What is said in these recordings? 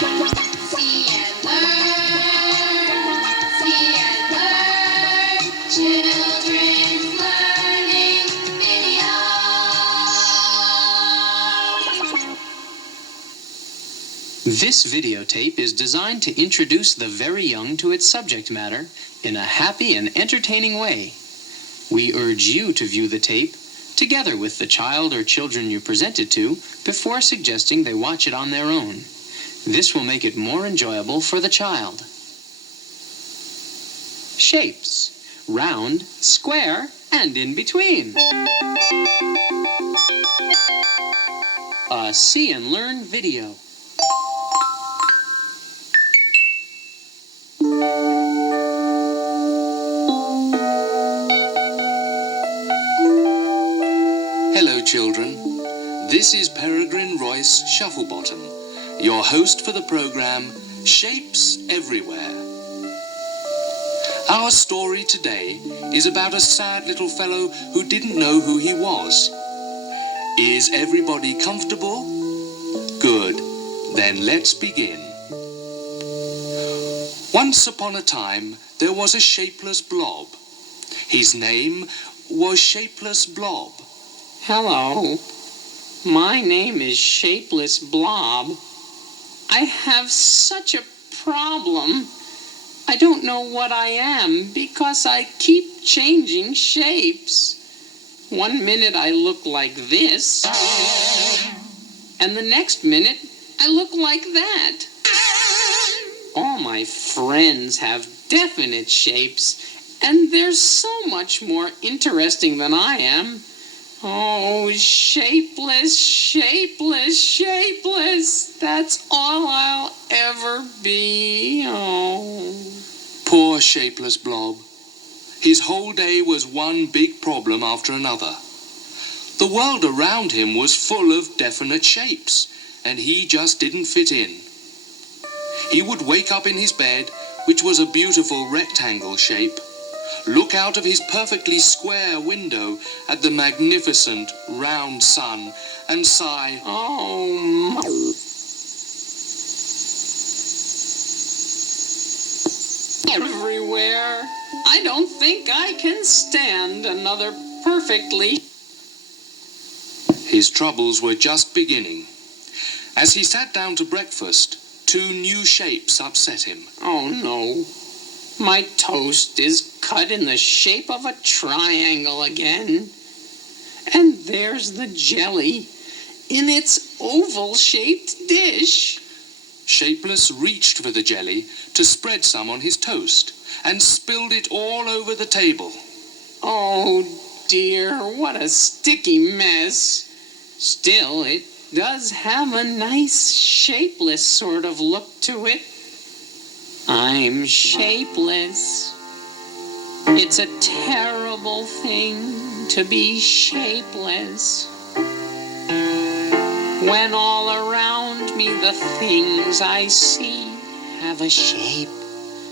See and learn. See and learn. Children's Learning Video. This videotape is designed to introduce the very young to its subject matter in a happy and entertaining way. We urge you to view the tape together with the child or children you present it to before suggesting they watch it on their own. This will make it more enjoyable for the child. Shapes: round, square, and in between. A See and Learn video. Hello, children. This is Peregrine Royce Shufflebottom, your host for the program Shapes Everywhere. Our story today is about a sad little fellow who didn't know who he was. Is everybody comfortable? Good. Then let's begin. Once upon a time, there was a shapeless blob. His name was Shapeless Blob. Hello, my name is Shapeless Blob. I have such a problem. I don't know what I am because I keep changing shapes. 1 minute I look like this, and the next minute I look like that. All my friends have definite shapes, and they're so much more interesting than I am. Oh, shapeless, shapeless, shapeless. That's all I'll ever be. Oh. Poor Shapeless Blob. His whole day was one big problem after another. The world around him was full of definite shapes, and he just didn't fit in. He would wake up in his bed, which was a beautiful rectangle shape, look out of his perfectly square window at the magnificent round sun, and sigh, Oh. Everywhere. I don't think I can stand another perfectly. His troubles were just beginning. As he sat down to breakfast, 2 new shapes upset him. Oh no. My toast is cut in the shape of a triangle again. And there's the jelly in its oval-shaped dish. Shapeless reached for the jelly to spread some on his toast and spilled it all over the table. Oh dear, what a sticky mess. Still, it does have a nice shapeless sort of look to it. I'm shapeless. It's a terrible thing to be shapeless. When all around me the things I see have a shape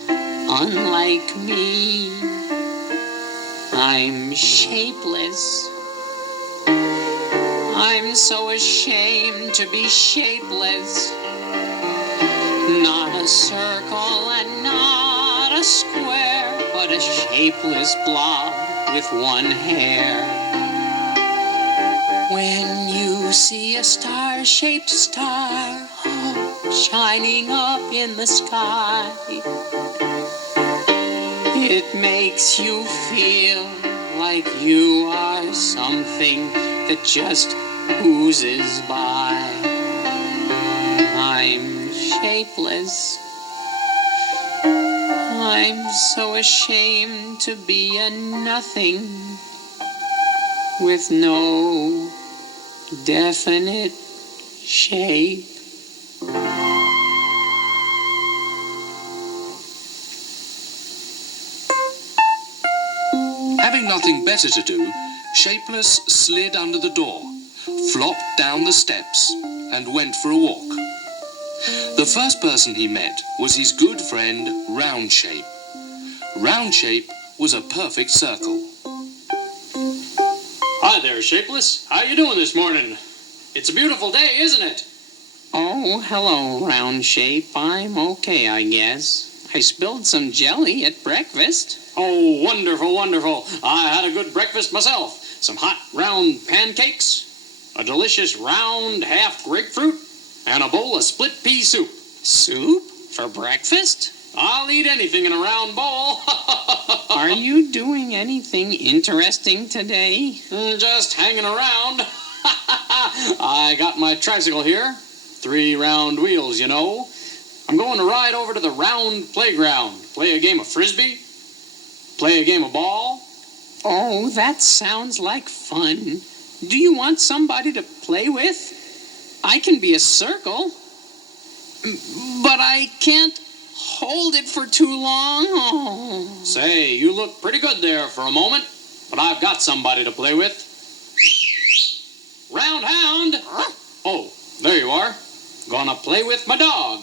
unlike me. I'm shapeless. I'm so ashamed to be shapeless. Not a circle and not a square, but a shapeless blob with one hair. When you see a star-shaped star shining up in the sky, it makes you feel like you are something that just oozes by. I'm shapeless. I'm so ashamed to be a nothing with no definite shape. Having nothing better to do, Shapeless slid under the door, flopped down the steps, and went for a walk. The first person he met was his good friend Roundshape. Roundshape was a perfect circle. Hi there, Shapeless. How you doing this morning? It's a beautiful day, isn't it? Oh, hello, round shape. I'm okay, I guess. I spilled some jelly at breakfast. Oh, wonderful, wonderful. I had a good breakfast myself. Some hot, round pancakes, a delicious round half grapefruit, and a bowl of split pea soup. Soup? For breakfast? I'll eat anything in a round bowl. Are you doing anything interesting today? Just hanging around. I got my tricycle here. 3 round wheels, you know. I'm going to ride over to the round playground. Play a game of frisbee. Play a game of ball. Oh, that sounds like fun. Do you want somebody to play with? I can be a circle, but I can't hold it for too long. Oh. Say, you look pretty good there for a moment, but I've got somebody to play with. Round hound. Oh, there you are. Gonna play with my dog.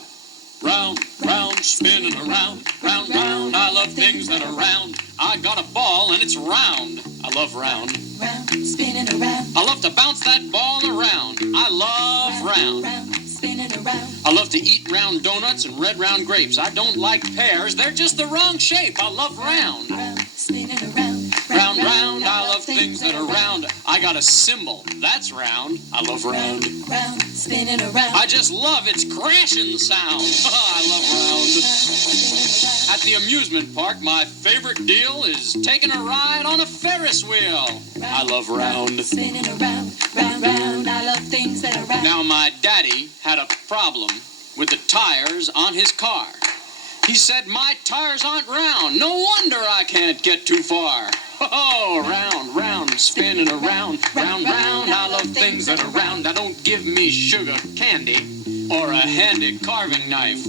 Round, round, spinning around, round, round. I love things that are round. I got a ball and it's round. I love round. Round, spinning around. I love to bounce that ball around. I love round. Round, spinning around. I love to eat round donuts and red round grapes. I don't like pears. They're just the wrong shape. I love round. Round, spinning around. Round, round, I love things that are round. I got a cymbal. That's round. I love round. Round, spinning around. I just love its crashing sound. I love round. At the amusement park, my favorite deal is taking a ride on a Ferris wheel. I love round. Spinning around, round, round. I love things that are round. Now, my daddy had a problem with the tires on his car. He said, my tires aren't round. No wonder I can't get too far. Oh, round, round, spinning around, round, round. I love things that are round. Now, don't give me sugar candy or a handy carving knife,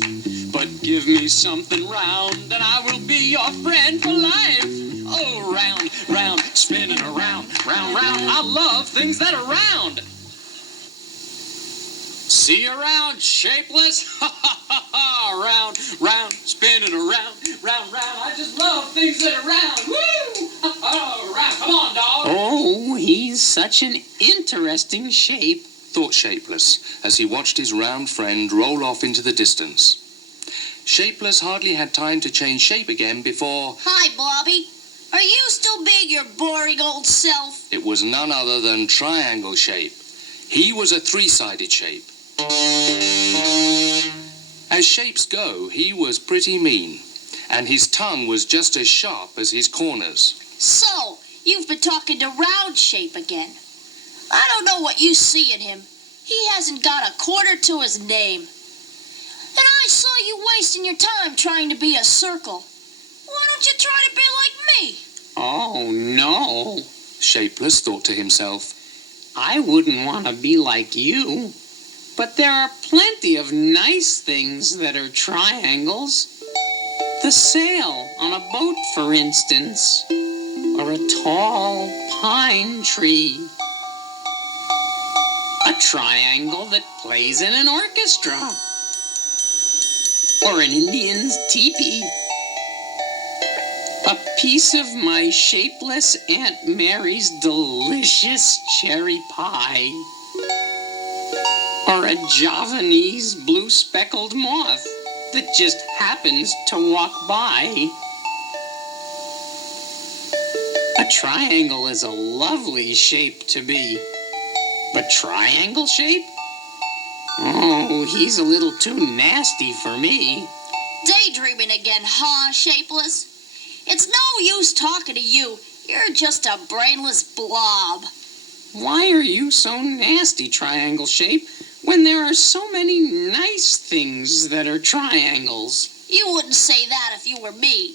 but give me something round, and I will be your friend for life. Oh, round, round, spinning around, round, round. I love things that are round. See you around, shapeless. Round, round, spinning around, round, round. I just love things that are round. Woo! Round. Come on, dog. Oh, he's such an interesting shape. thought Shapeless as he watched his round friend roll off into the distance. Shapeless hardly had time to change shape again before Hi, Blobby. Are you still being your boring old self? it was none other than Triangle Shape. He was a three-sided shape. As shapes go, he was pretty mean, and his tongue was just as sharp as his corners. So, you've been talking to Round Shape again. I don't know what you see in him. He hasn't got a quarter to his name. And I saw you wasting your time trying to be a circle. Why don't you try to be like me? Oh, no. Shapeless thought to himself, I wouldn't want to be like you. But there are plenty of nice things that are triangles. The sail on a boat, for instance. Or a tall pine tree. A triangle that plays in an orchestra. Or an Indian's teepee. A piece of my shapeless Aunt Mary's delicious cherry pie. Or a Javanese blue speckled moth that just happens to walk by. A triangle is a lovely shape to be. But triangle shape? Oh, he's a little too nasty for me. Daydreaming again, huh, Shapeless? It's no use talking to you. You're just a brainless blob. Why are you so nasty, Triangle Shape, when there are so many nice things that are triangles? You wouldn't say that if you were me.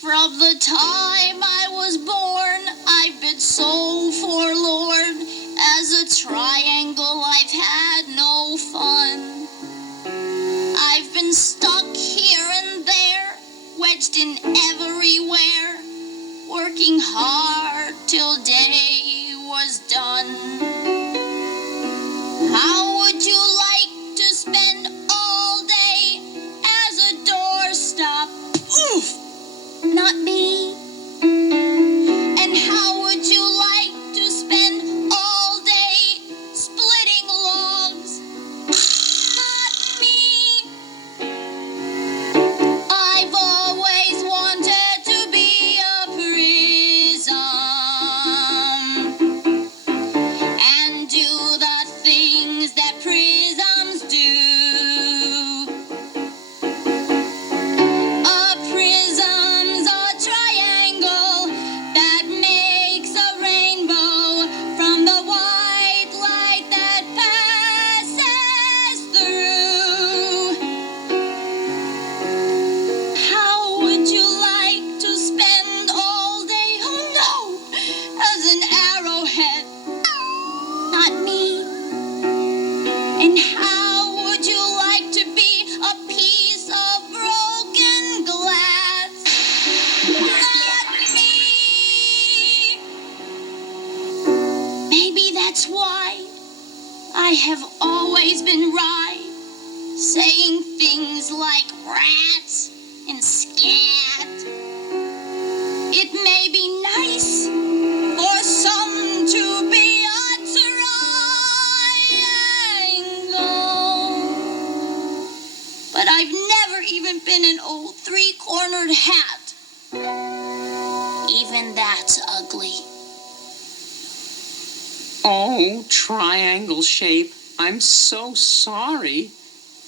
From the time I was born, I've been so forlorn. As a triangle, I've had no fun. I've been stuck here and there, wedged in everywhere, working hard till day was done. How would you like to spend all day as a doorstop? Oof! Not me. And how would you like to spend all day splitting logs? things like rats and scat. It may be nice for some to be a triangle, but I've never even been an old three-cornered hat. Even that's ugly. Oh, triangle shape. I'm so sorry.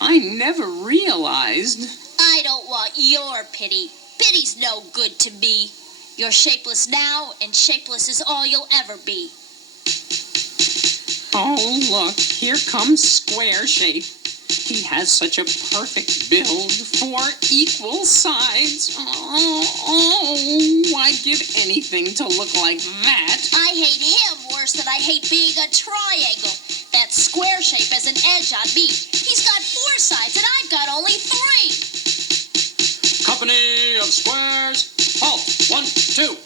I never realized. I don't want your pity. Pity's no good to me. You're shapeless now, and shapeless is all you'll ever be. Oh, look, here comes Square Shape. He has such a perfect build, 4 equal sides. Oh, I'd give anything to look like that. I hate him worse than I hate being a triangle. That square shape has an edge on me. He's got 4 sides, and I've got only 3. Company of squares, halt. 1, 2.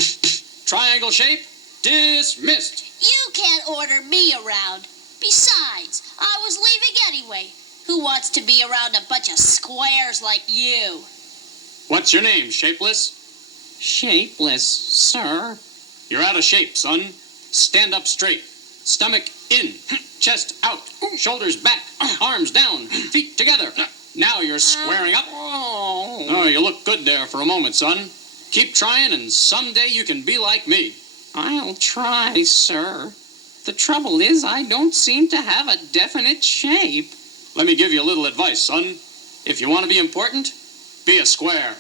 Triangle shape, dismissed. You can't order me around. Besides, I was leaving anyway. Who wants to be around a bunch of squares like you? What's your name, Shapeless? Shapeless, sir. You're out of shape, son. Stand up straight. Stomach in. Chest out. Shoulders back. Arms down. Feet together. Now you're squaring up. Oh, you look good there for a moment, son. Keep trying, and someday you can be like me. I'll try, sir. The trouble is I don't seem to have a definite shape. Let me give you a little advice, son. If you want to be important, be a square.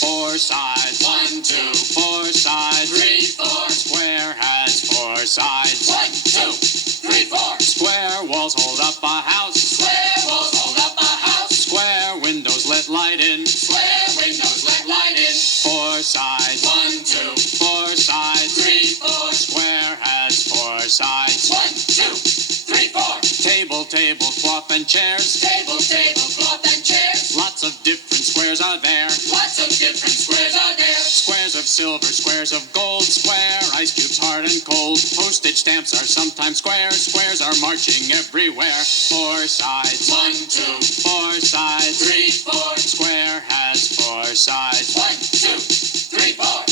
4 sides. 1, 2. 4 sides. 3, 4. Square has 4 sides. 1, 2, 3, 4. Square walls hold up a house. Square walls hold up a house. Square windows let light in. Square windows let light in. 4 sides. 1, 2. 4 sides. 3, 4. Square has 4 sides. 1, 2, 3, 4. Table, tablecloth, and chairs. Table, tablecloth, and chairs. Lots of different squares are there. Lots of different squares are there. Squares of silver, squares of gold. Square, ice cubes hard and cold. Postage stamps are sometimes square. Squares are marching everywhere. 4 sides. 1, 2. 4 sides. 3, 4. Square has 4 sides. 1, 2, 3, 4.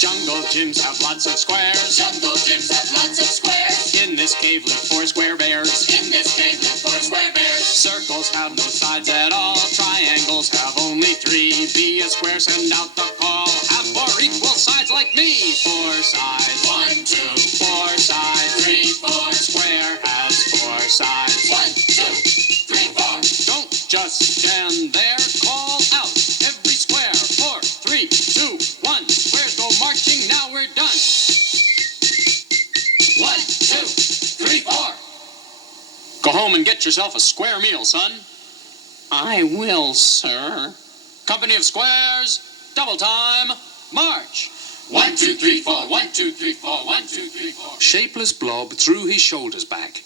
Jungle gyms have lots of squares. Jungle gyms have lots of squares. In this cave live 4 square bears. In this cave live 4 square bears. Circles have no sides at all. Triangles have only 3. Be a square, send out the call. Have 4 equal sides like me. 4 sides. 1, 2. 4 sides. 3, 4. Square has 4 sides. 1, 2, 3, 4. Don't just stand there. Call out. Every square. 4, 3, 2, 1. Squares go marching. Now we're done. 1, 2, 3, 4. Go home and get yourself a square meal, son. I will, sir. Company of squares, double time, march. 1, 2, 3, 4. 1, 2, 3, 4. 1, 2, 3, 4. Shapeless Blob threw his shoulders back,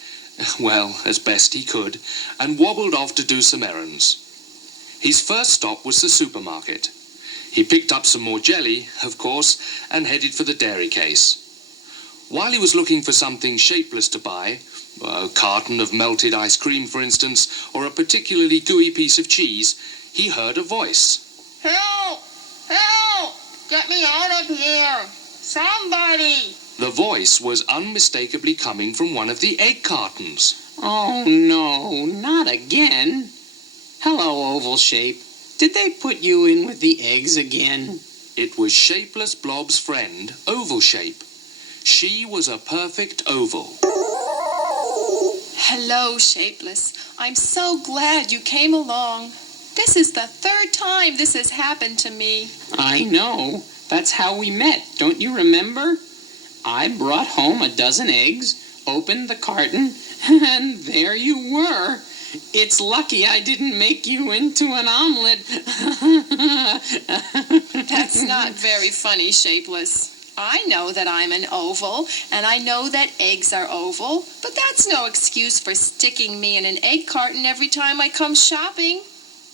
well, as best he could, and wobbled off to do some errands. His first stop was the supermarket. He picked up some more jelly, of course, and headed for the dairy case. While he was looking for something shapeless to buy, a carton of melted ice cream, for instance, or a particularly gooey piece of cheese, he heard a voice. Help! Help! Get me out of here! Somebody! The voice was unmistakably coming from one of the egg cartons. Oh, no, not again. Hello, Oval Shape. Did they put you in with the eggs again? It was Shapeless Blob's friend, Oval Shape. She was a perfect oval. Hello, Shapeless. I'm so glad you came along. This is the 3rd time this has happened to me. I know. That's how we met, don't you remember? I brought home a dozen eggs, opened the carton, and there you were. It's lucky I didn't make you into an omelet. That's not very funny, Shapeless. I know that I'm an oval, and I know that eggs are oval, but that's no excuse for sticking me in an egg carton every time I come shopping.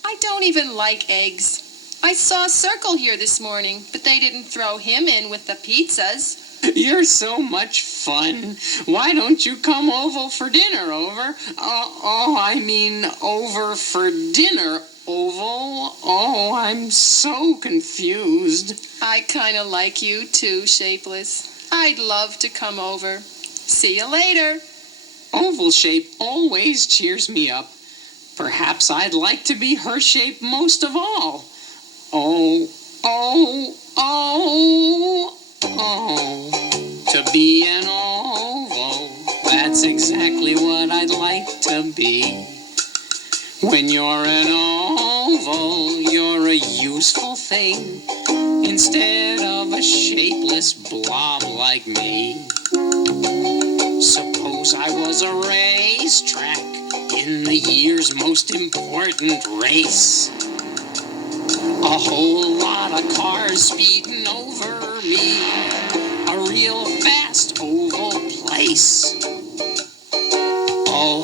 I don't even like eggs. I saw Circle here this morning, but they didn't throw him in with the pizzas. You're so much fun. Why don't you come over for dinner, Over? I mean over for dinner, Oval. Oh, I'm so confused. I kind of like you too, Shapeless. I'd love to come over. See you later. Oval shape always cheers me up. Perhaps I'd like to be her shape most of all. Oh, oh, oh, oh. To be an oval, that's exactly what I'd like to be. When you're an oval, you're a useful thing instead of a shapeless blob like me. Suppose I was a racetrack in the year's most important race. A whole lot of cars speeding over me. A real fast oval place. Oh,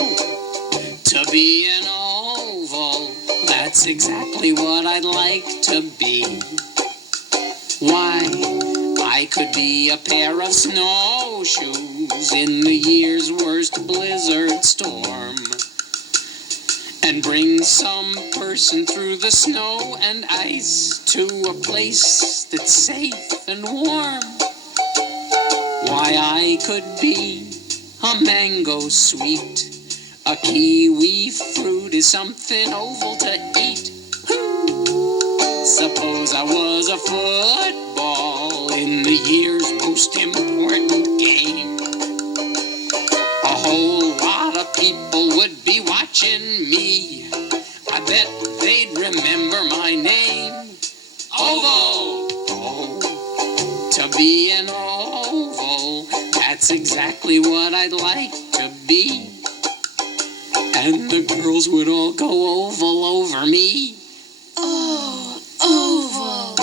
to be an oval, that's exactly what I'd like to be. Why, I could be a pair of snowshoes in the year's worst blizzard storm, and bring some person through the snow and ice to a place that's safe and warm. Why, I could be a mango sweet. A kiwi fruit is something oval to eat. Suppose I was a football in the year's most important game. A whole lot of people would be watching me. I bet they'd remember my name. Oval! Oh, to be an oval, that's exactly what I'd like to be. And the girls would all go oval over me. Oh, oval.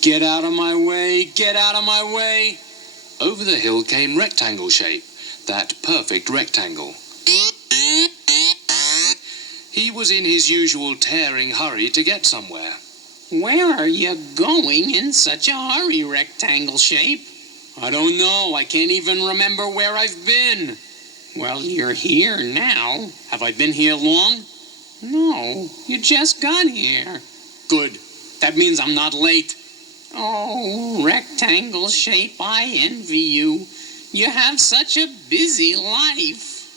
Get out of my way, get out of my way. Over the hill came Rectangle Shape, that perfect rectangle. He was in his usual tearing hurry to get somewhere. Where are you going in such a hurry, Rectangle Shape? I don't know, I can't even remember where I've been. Well, you're here now. Have I been here long? No, you just got here. Good. That means I'm not late. Oh, Rectangle Shape, I envy you. You have such a busy life.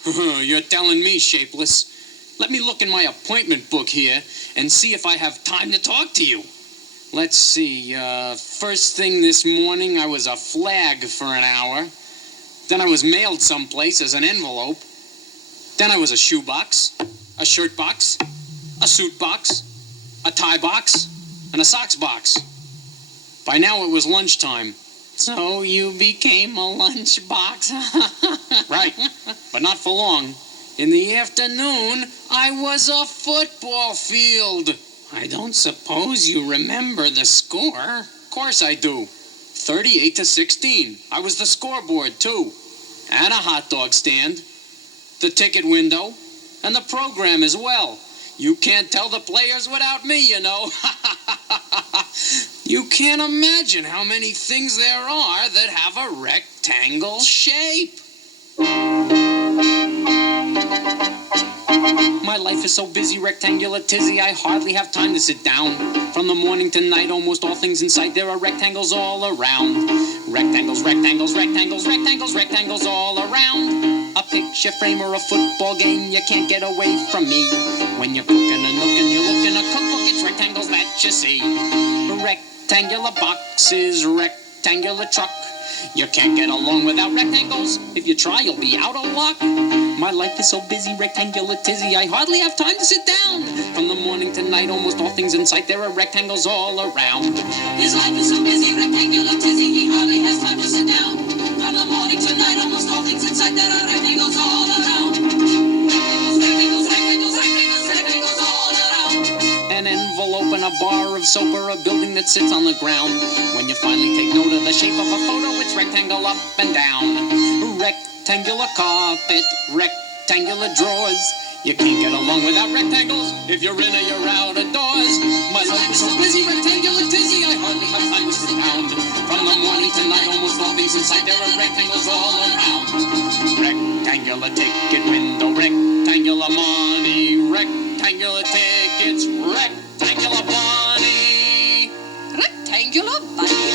You're telling me, Shapeless. Let me look in my appointment book here and see if I have time to talk to you. Let's see, first thing this morning I was a flag for an hour. Then I was mailed someplace as an envelope. Then I was a shoebox, a shirt box, a suit box, a tie box, and a socks box. By now it was lunchtime. So you became a lunchbox. Right, but not for long. In the afternoon, I was a football field. I don't suppose you remember the score. Of course I do. 38-16. I was the scoreboard, too. And a hot dog stand, the ticket window, and the program as well. You can't tell the players without me, you know. You can't imagine how many things there are that have a rectangle shape. My life is so busy, rectangular tizzy, I hardly have time to sit down. From the morning to night, almost all things in sight, there are rectangles all around. Rectangles, rectangles, rectangles, rectangles, rectangles all around. A picture frame or a football game, you can't get away from me. When you're cooking a nook and you look in a cookbook, it's rectangles that you see. Rectangular boxes, rectangular truck. You can't get along without rectangles. If you try, you'll be out of luck. My life is so busy, rectangular tizzy, I hardly have time to sit down. From the morning to night, almost all things in sight, there are rectangles all around. His life is so busy, rectangular tizzy, he hardly has time to sit down. From the morning to night, almost all things in sight, there are rectangles all around. Rectangles, rectangles, rectangles, rectangles, rectangles all around. An envelope and a bar of soap or a building that sits on the ground. When you finally take note of the shape of a photo, it's rectangle up and down. Rectangular carpet, rectangular drawers. You can't get along without rectangles. If you're in or you're out of doors. My life is so busy, rectangular dizzy, I hardly have time to sit down. From the morning to night, almost all things in sight, there are rectangles all around. Rectangular ticket window, rectangular money, rectangular tickets, rectangular bunny. Rectangular bunny?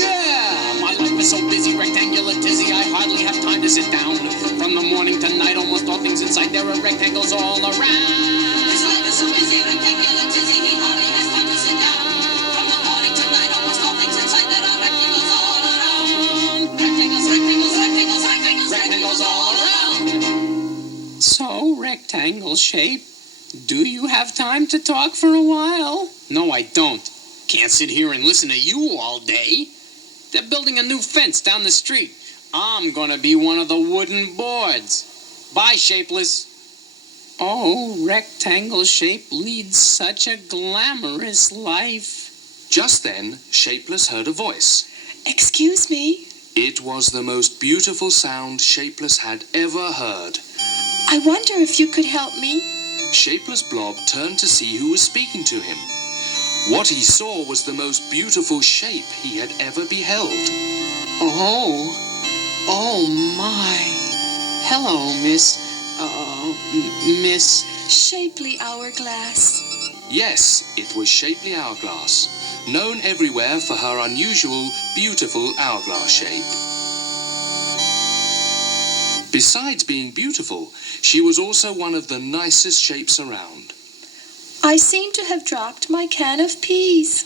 Yeah, my life is so busy, rectangular dizzy, I hardly have time to sit down. From the morning to night, almost all things in sight, there are rectangles all around. His life is so busy, rectangular dizzy, he hardly has time to sit down. From the morning to night, almost all things in sight, there are rectangles all around. Rectangles, rectangles, rectangles, rectangles, rectangles all around. So, rectangle shape, do you have time to talk for a while? No, I don't. Can't sit here and listen to you all day. They're building a new fence down the street. I'm gonna be one of the wooden boards. Bye, Shapeless. Oh, rectangle shape leads such a glamorous life. Just then, Shapeless heard a voice. Excuse me? It was the most beautiful sound Shapeless had ever heard. I wonder if you could help me. Shapeless Blob turned to see who was speaking to him. What he saw was the most beautiful shape he had ever beheld. Oh my. Hello, Miss Shapely Hourglass. Yes, it was Shapely Hourglass, known everywhere for her unusual, beautiful hourglass shape. Besides being beautiful, she was also one of the nicest shapes around. I seem to have dropped my can of peas.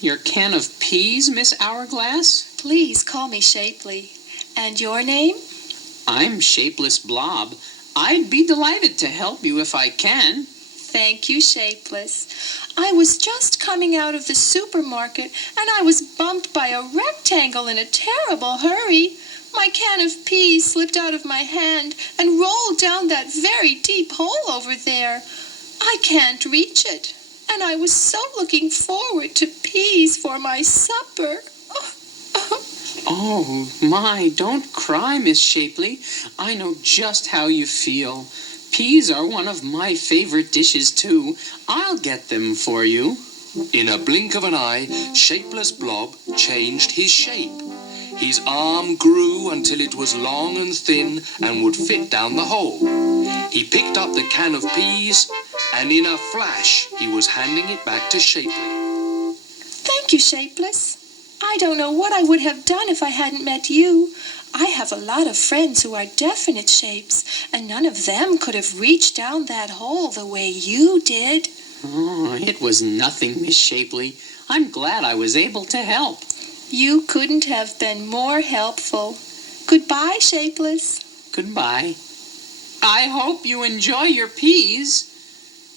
Your can of peas, Miss Hourglass? Please call me Shapely. And your name? I'm Shapeless Blob. I'd be delighted to help you if I can. Thank you, Shapeless. I was just coming out of the supermarket and I was bumped by a rectangle in a terrible hurry. My can of peas slipped out of my hand and rolled down that very deep hole over there. I can't reach it, and I was so looking forward to peas for my supper. Oh, my, don't cry, Miss Shapely. I know just how you feel. Peas are one of my favorite dishes, too. I'll get them for you. In a blink of an eye, Shapeless Blob changed his shape. His arm grew until it was long and thin and would fit down the hole. He picked up the can of peas, and in a flash, he was handing it back to Shapely. Thank you, Shapeless. I don't know what I would have done if I hadn't met you. I have a lot of friends who are definite shapes, and none of them could have reached down that hole the way you did. Oh, it was nothing, Miss Shapely. I'm glad I was able to help. You couldn't have been more helpful. Goodbye, Shapeless. Goodbye. I hope you enjoy your peas.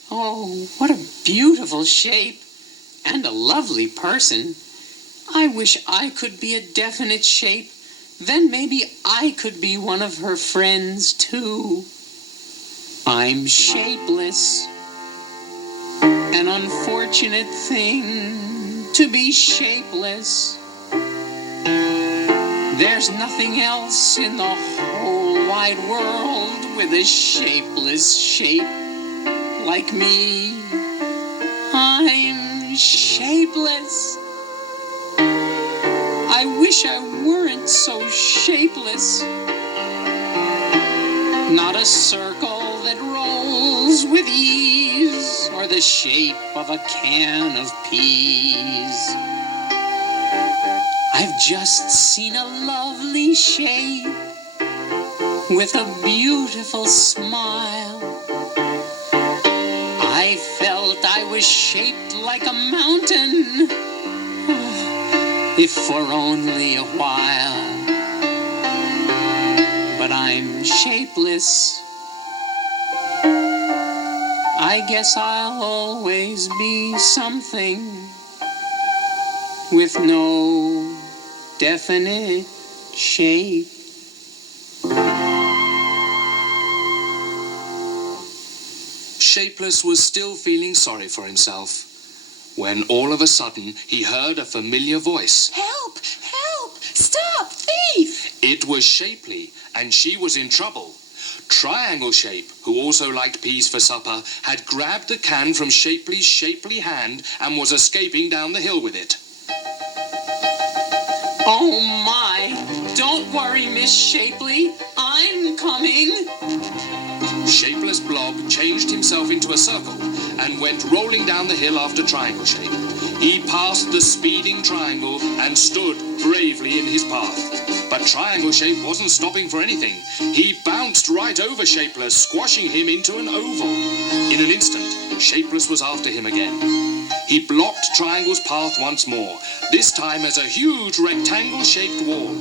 Oh, what a beautiful shape. And a lovely person. I wish I could be a definite shape. Then maybe I could be one of her friends, too. I'm shapeless. An unfortunate thing to be shapeless. There's nothing else in the whole wide world with a shapeless shape like me. I'm shapeless. I wish I weren't so shapeless. Not a circle that rolls with ease, or the shape of a can of peas. I've just seen a lovely shape with a beautiful smile. I felt I was shaped like a mountain, if for only a while. But I'm shapeless. I guess I'll always be something with no definite shape. Shapeless was still feeling sorry for himself when all of a sudden he heard a familiar voice. Help! Help! Stop! Thief! It was Shapely, and she was in trouble. Triangle Shape, who also liked peas for supper, had grabbed the can from Shapley's shapely hand and was escaping down the hill with it. Oh my! Don't worry, Miss Shapely. I'm coming. Shapeless Blob changed himself into a circle and went rolling down the hill after Triangle Shape. He passed the speeding triangle and stood bravely in his path. But Triangle Shape wasn't stopping for anything. He bounced right over Shapeless, squashing him into an oval. In an instant, Shapeless was after him again. He blocked Triangle's path once more, this time as a huge rectangle-shaped wall.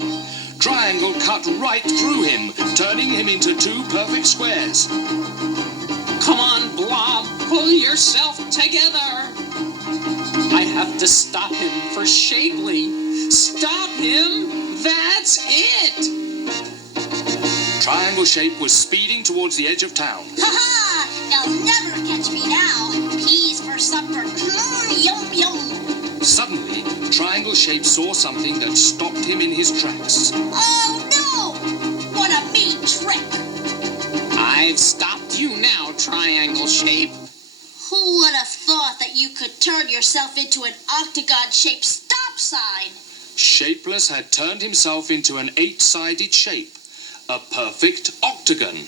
Triangle cut right through him, turning him into two perfect squares. Come on, Blob. Pull yourself together. I have to stop him for Shapely. Stop him. That's it. Triangle Shape was speeding towards the edge of town. Ha-ha! They'll never catch me now. Peas for supper. Yum, yum. Suddenly, Triangle Shape saw something that stopped him in his tracks. Oh, no! What a mean trick. I've stopped you now, Triangle Shape. Who would have thought that you could turn yourself into an octagon-shaped stop sign? Shapeless had turned himself into an 8-sided shape, a perfect octagon.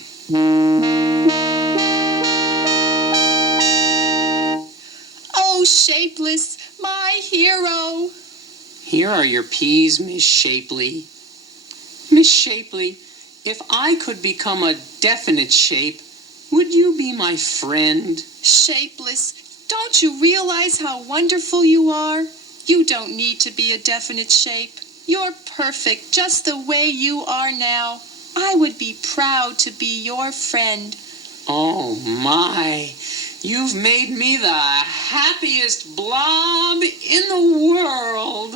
Oh, Shapeless, my hero. Here are your peas, Miss Shapely. Miss Shapely, if I could become a definite shape, would you be my friend? Shapeless, don't you realize how wonderful you are? You don't need to be a definite shape. You're perfect just the way you are now. I would be proud to be your friend. Oh my, you've made me the happiest blob in the world.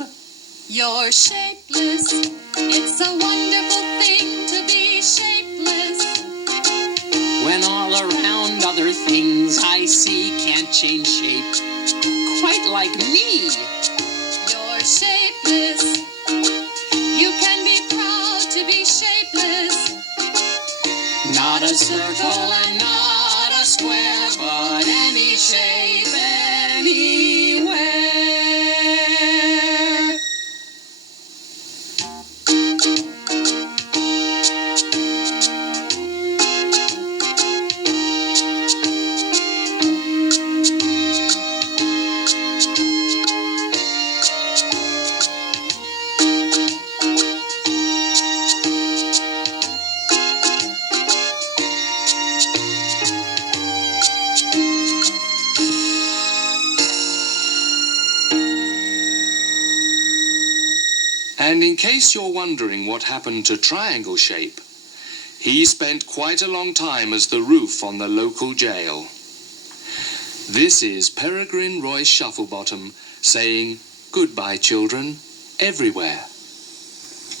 You're shapeless. It's a wonderful thing to be shapeless. When all around other things I see can't change shape, quite like me. You're shapeless. You can be proud to be shapeless. Not a circle and not a square, but any shape anywhere. And in case you're wondering what happened to Triangle Shape, he spent quite a long time as the roof on the local jail. This is Peregrine Royce Shufflebottom saying goodbye, children, everywhere.